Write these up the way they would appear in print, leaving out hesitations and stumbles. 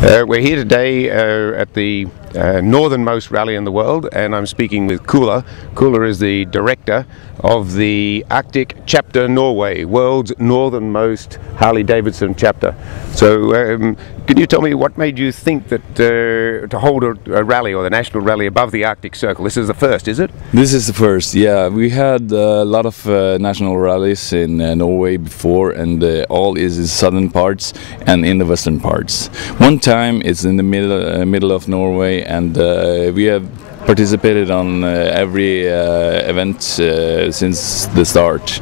We're here today at the northernmost rally in the world, and I'm speaking with Kula. Kula is the director of the Arctic Chapter Norway, world's northernmost Harley-Davidson chapter. So can you tell me what made you think that to hold a rally, or the national rally, above the Arctic Circle? This is the first, is it? This is the first, yeah. We had a lot of national rallies in Norway before, and all is in southern parts and in the western parts. One time it's in the middle of Norway, and we have participated on every event since the start.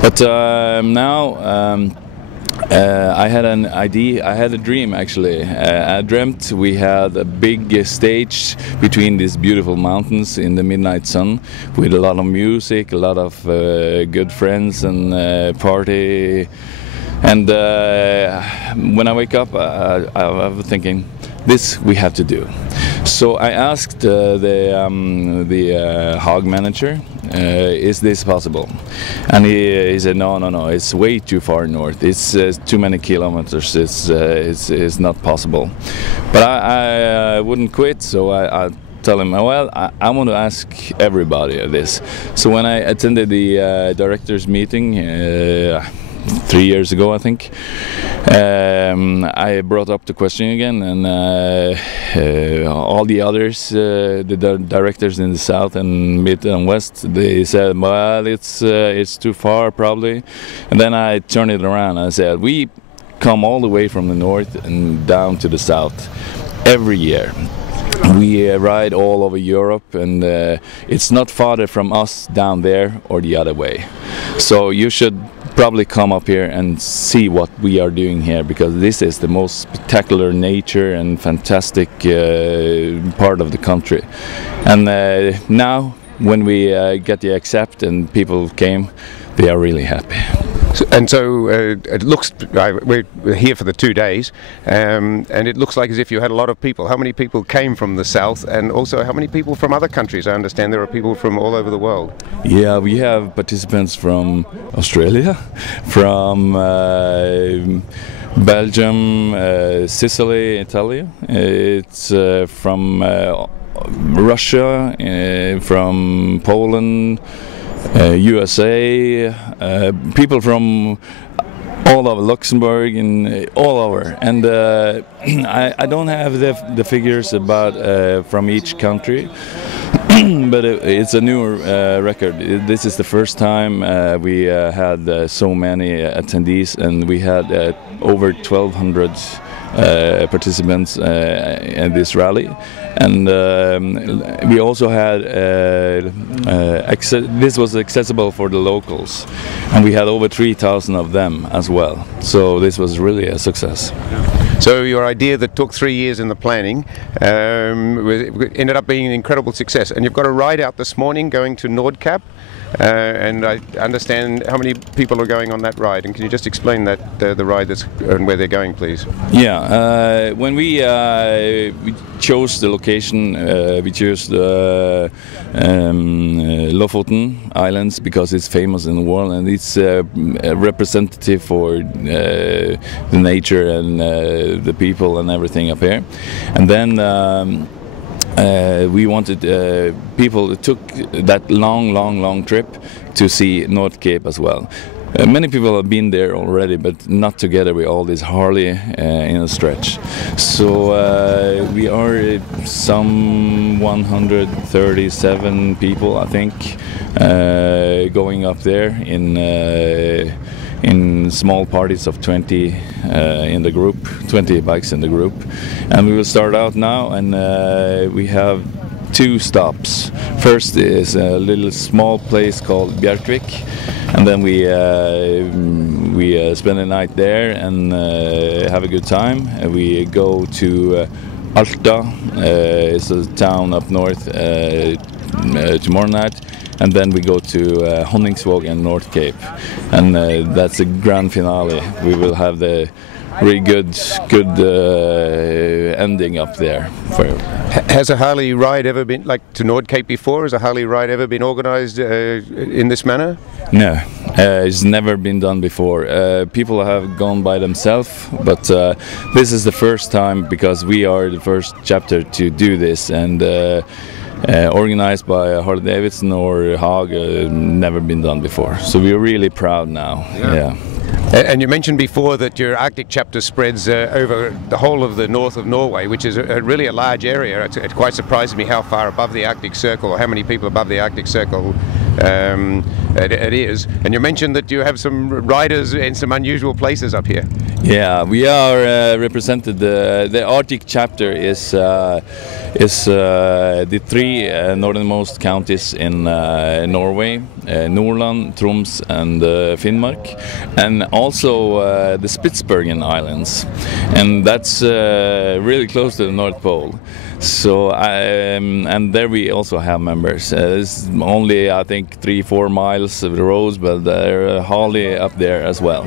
But now I had an idea, I had a dream actually. I dreamt we had a big stage between these beautiful mountains in the midnight sun, with a lot of music, a lot of good friends and party. And when I wake up, I was thinking, this we have to do. So I asked the HOG manager, is this possible? And he said, no, it's way too far north. It's too many kilometers. It's not possible. But I wouldn't quit, so I tell him, well, I want to ask everybody this. So when I attended the directors meeting 3 years ago, I think, I brought up the question again, and all the others, the directors in the south and mid and west, they said, well, it's too far probably. And then I turned it around and I said, we come all the way from the north and down to the south every year. We ride all over Europe, and it's not farther from us down there or the other way. So you should probably come up here and see what we are doing here, because this is the most spectacular nature and fantastic part of the country. And now when we get the accept and people came, they are really happy. So it looks, we're here for the 2 days, and it looks like as if you had a lot of people. How many people came from the south, and also how many people from other countries? I understand there are people from all over the world. Yeah, we have participants from Australia, from Belgium, Sicily, Italy. It's from Russia, from Poland, USA, people from all over Luxembourg and all over. And I don't have the figures about from each country, but it's a new record. This is the first time we had so many attendees, and we had over 1,200 participants in this rally. And we also had this was accessible for the locals, and we had over 3,000 of them as well. So this was really a success. So your idea that took 3 years in the planning ended up being an incredible success. And you've got a ride out this morning going to Nordkapp, and I understand how many people are going on that ride. And can you just explain that the ride that's and where they're going, please? Yeah, when we chose the location, we chose the Lofoten Islands because it's famous in the world, and it's representative for the nature and the people and everything up here. And then we wanted people that took that long trip to see North Cape as well. Many people have been there already, but not together with all this Harley in a stretch. So we are some 137 people, I think, going up there in small parties of 20 in the group, 20 bikes in the group. And we will start out now, and we have 2 stops. First is a little small place called Bjerkvik, and then we spend a night there and have a good time. We go to Alta, it's a town up north, tomorrow night. And then we go to Honningsvåg and North Cape, and that's a grand finale. We will have the really good ending up there. Has a Harley ride ever been, like to Nordcape before, has a Harley ride ever been organized in this manner? No, it's never been done before. People have gone by themselves, but this is the first time because we are the first chapter to do this, and organized by Harley-Davidson or HOG, never been done before. So we're really proud now. Yeah. And you mentioned before that your Arctic chapter spreads over the whole of the north of Norway, which is really a large area. It quite surprises me how far above the Arctic Circle, or how many people above the Arctic Circle it is. And you mentioned that you have some riders in some unusual places up here. Yeah, we are represented. The Arctic chapter is the three northernmost counties in Norway: Nordland, Troms, and Finnmark, and also the Spitsbergen Islands, and that's really close to the North Pole. So and there we also have members. It's only, I think, 3-4 miles of the roads, but there are Harley up there as well.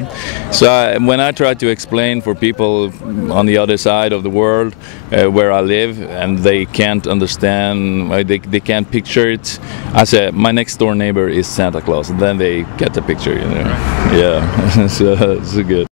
So when I try to explain for people on the other side of the world where I live, and they can't understand, they can't picture it, I say my next door neighbor is Santa Claus, and then they get the picture, you know. Yeah, so good.